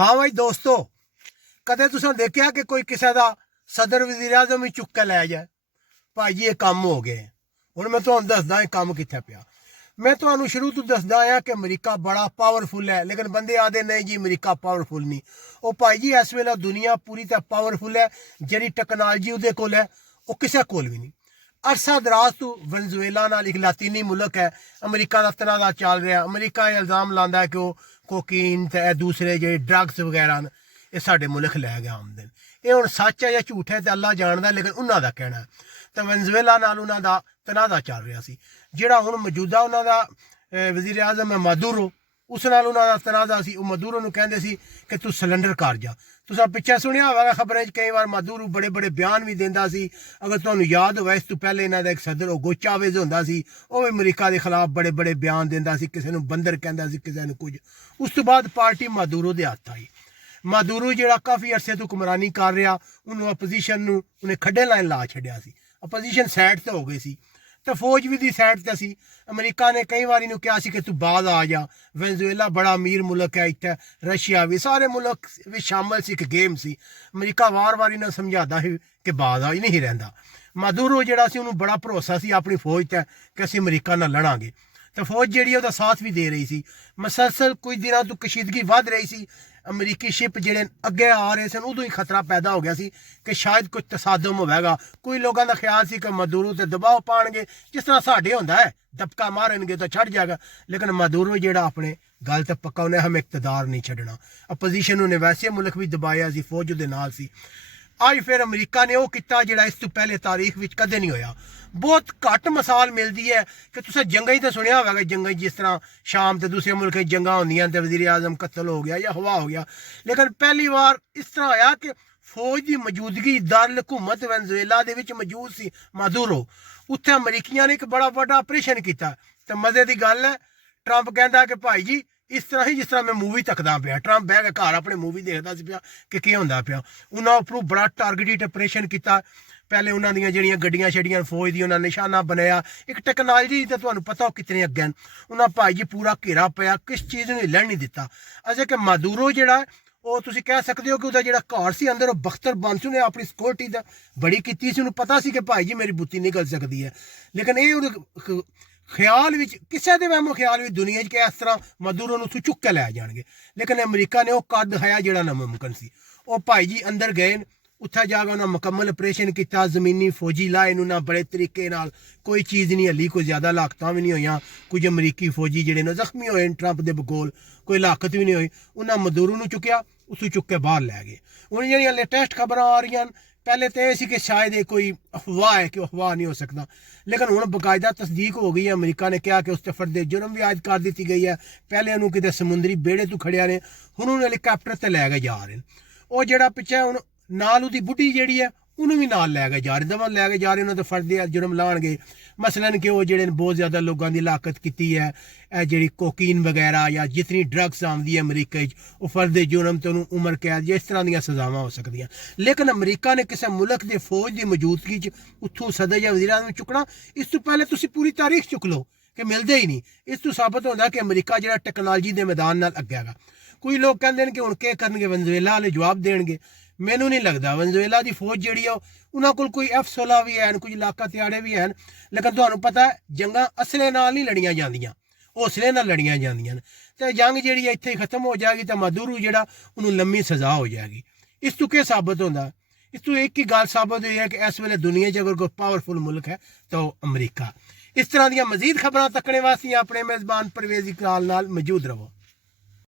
हाँ भाई दोस्तों, कदे तुसां देखिया कि कोई किसी का सदर वजीर आजम ही चुक के लै जाए। भाई जी ये काम हो गए। हुण मैं तुहानूं दसदा काम कित्थे पिया। मैं तुहानूं शुरू तो दसदा आया कि अमरीका बड़ा पावरफुल है, लेकिन बंदे आदे नहीं जी अमरीका पावरफुल नहीं। वो भाई जी इस वेले दुनिया पूरी तरह पावरफुल है। जिहड़ी टैक्नोलॉजी उहदे कोल है वो किसी कोल भी नहीं। अरसा दराज तो वेनेजुएला नाल एक लातीनी मुल्क है, अमरीका का तनाज़ा चल रहा। अमरीका इल्जाम लांदा है कि वो कोकीन ते दूसरे जो ड्रग्स वगैरह न ये साडे मुल्क लै गया आमदन। ये हुण सच है या झूठ है तो अल्लाह जानदा, लेकिन उन्हां दा कहना है। तो वेनेजुएला नाल उन्हां दा तनाज़ा चल रहा सी। जिहड़ा हुण मौजूदा उन्हां दा वजीर आजम है मादुरो, उस नाल उन्हां दा तनाज़ा सी। वो मादुरो नूं कहंदे सी कि तू सलेंडर कर जा। तुसां पिछे सुनिया होगा खबरें च कई बार मादुरो बड़े बड़े बयान भी दिंदा सी। अगर तुहानूं याद होवे इस तो पहले इन्हां दा एक सदर ओगो चावेज़ हुंदा सी, वो भी अमरीका के खिलाफ बड़े बड़े बयान दिंदा सी, किसी नूं बंदर कहंदा सी, किसी नूं कुछ। उस तो बाद पार्टी मादुरो दे हत्थ आई। मादुरो जिहड़ा काफ़ी अरसे तो हुक्मरानी कर रहा, उन्होंने अपोजिशन नूं उन्हें खड्डे लाइन ला छड्डिया सी। अपोजिशन सैड ते हो गई सी तो फौज भी दी सैड ते सी। अमरीका ने कई बार इन्हूं कहा सी कि तू बाद आ जा। वेनेजुएला बड़ा अमीर मुल्क है, इत्थे रशिया भी, सारे मुल्क भी शामिल सी। एक गेम सी। अमरीका वार वार इन्हें समझाता ही कि बाद आ ही नहीं रहिंदा। मादुरो जिहड़ा सी उन्होंने बड़ा भरोसा सी अपनी फौज ते कि असीं अमरीका नाल लड़ांगे। तो फौज जिहड़ी उहदा साथ भी दे रही सी। मसलसल कुछ दिनों तो कशीदगी वध रही सी। अमरीकी शिप जिहड़े अगे आ रहे सन, उदों ही खतरा पैदा हो गया सी कि शायद कुछ तसादम होवेगा। कोई लोगों का ख्याल सी कि मादुरो ते दबाव पाणगे, जिस तरह साडे हुंदा है, दबका मारनगे तो छड़ जाएगा। लेकिन मादुरो जिहड़ा अपने गल ते पक्का, उन्हें हमें इकतदार नहीं छड्डना। अपोजिशन उन्हें वैसे मुल्क भी दबाया सी, फौज दे नाल सी। अज फिर अमरीका ने वह किया जिहड़ा इस तो पहले तारीख में कदे नहीं होया। बहुत घट मिसाल मिलती है कि तुसें जंगा ही तो सुनिया होगा, जंगा जिस तरह शाम ते दूसरे मुल्क जंगा होंदियां ते वजीर आजम कत्ल हो गया या हवा हो गया। लेकिन पहली बार इस तरह होया कि फौज की मौजूदगी दारुल हुकूमत वेनेजुएला दे विच मौजूद सी मादुरो। उत्थे अमरीकियां ने एक बड़ा बड़ा ऑपरेशन किया। तो मजे की गल है, ट्रंप कहता कि भाई जी इस तरह ही जिस तरह मैं मूवी तकदा पिया। ट्रंप बह के घर अपने मूवी देखता सी पिया कि क्या होंदा पिया। उन्होंने उपरों बड़ा टारगेटेड ऑपरेशन किया। पहले उन्होंने दियां जिहड़ियां गड्डियां छड्डियां फौज दी, उन्होंने निशाना बनाया। एक टैक्नोलॉजी तो तुहानूं पता हो कितने अग्गे न। उन्होंने भाई जी पूरा घेरा पाया, किस चीज़ नूं हिल्लण नहीं दिता। अजे कि मादुरो जिहड़ा वो तुसीं कह सकते हो कि उसका जिहड़ा घर सी अंदर बख्तर बंद सी, उन्हें अपनी सिक्योरिटी दा बड़ी कीती सी। उन्हें पता सी कि भाई जी मेरी बुत्ती निकल सकती है। लेकिन ये ख्याल विच किसी के वहमो ख्याल भी दुनिया कि इस तरह मादुरो नूं चुक के लै जाणगे। लेकिन अमरीका ने वह कर दिखाया जिहड़ा नामुमकिन सी। वो भाई जी अंदर गए, उत्थे जाके उन्हें मुकम्मल ऑपरेशन किया। जमीनी फौजी लाए उन्हें बड़े तरीके नाल, कोई चीज़ नहीं हली, कोई ज़्यादा लाकतां भी नहीं होईयां। कुछ अमरीकी फौजी जिहड़े ने जख्मी होए ट्रंप के बकोल, कोई लाकत भी नहीं हुई। उन्हें मादुरो नूं चुकिया, उसू चुक के बाहर लै गए। हुण जिहड़ियां लेटेस्ट खबरां आ रही हैं, पहले तो यह सी कि शायद ये कोई अफवाह है कि अफवाह नहीं हो सकता, लेकिन हुण बकायदा तस्दीक हो गई है। अमरीका ने कहा कि उस ते फर्दे जुर्म भी आयद कर दी गई है। पहले उन्होंने कितने समुद्री बेड़े तो खड़िया ने, हुण उन्होंने हैलीकैप्टर ते लै के जा रहे हैं। वो जिहड़ा पिछे हुण नाल उहदी बुढ़ी जिहड़ी है उन्होंने भी नाल लै के जा रहे, दवा लै के जा रहे। उन्होंने तो फर्दे जुर्म लाणगे, मसलन कि वो जिहड़े बहुत ज़्यादा लोगों की लाकत की है, जी कोकीन वगैरह या जितनी ड्रग्स आती है अमरीका, वो फर्दे जुर्म तो उन्होंने उम्र कैद या इस तरह दी सजावां हो सकदियां। लेकिन अमरीका ने किसी मुल्क के फौज की मौजूदगी उत्थों सदर या वज़ीर आज़म चुकना, इस तो पहले तुसीं पूरी तारीख चुक लो कि मिलते ही नहीं। इस तो साबित होता कि अमरीका जिहड़ा टैक्नोलॉजी के मैदान नाल अग्गे हैगा। कोई लोग कहते हैं कि हुण क्या करनगे, वेनेजुएला वाले जवाब देणगे। मैनू नहीं लगता। वेनेजुएला की फौज जिहड़ी है उन्होंने कोल कोई F-16 भी हैं, कुछ इलाका त्याड़े भी हैं। लेकिन तुहानूं पता है जंगां असले नाल नहीं लड़ियां जांदियां, हौसले नाल लड़ियां जांदियां। तो जंग जिहड़ी है इत्थे ही खत्म हो जाएगी तो मादुरो जिहड़ा उन्होंने लम्मी सज़ा हो जाएगी। इस तो क्या साबित होंदा? इस तो एक ही गल साबित हुई है कि इस वेले दुनिया च अगर कोई पावरफुल मुल्क है तो अमरीका। इस तरह दी मजीद खबरां तकने वास्ते अपने मेज़बान परवेज़ इकबाल नाल मौजूद रहो।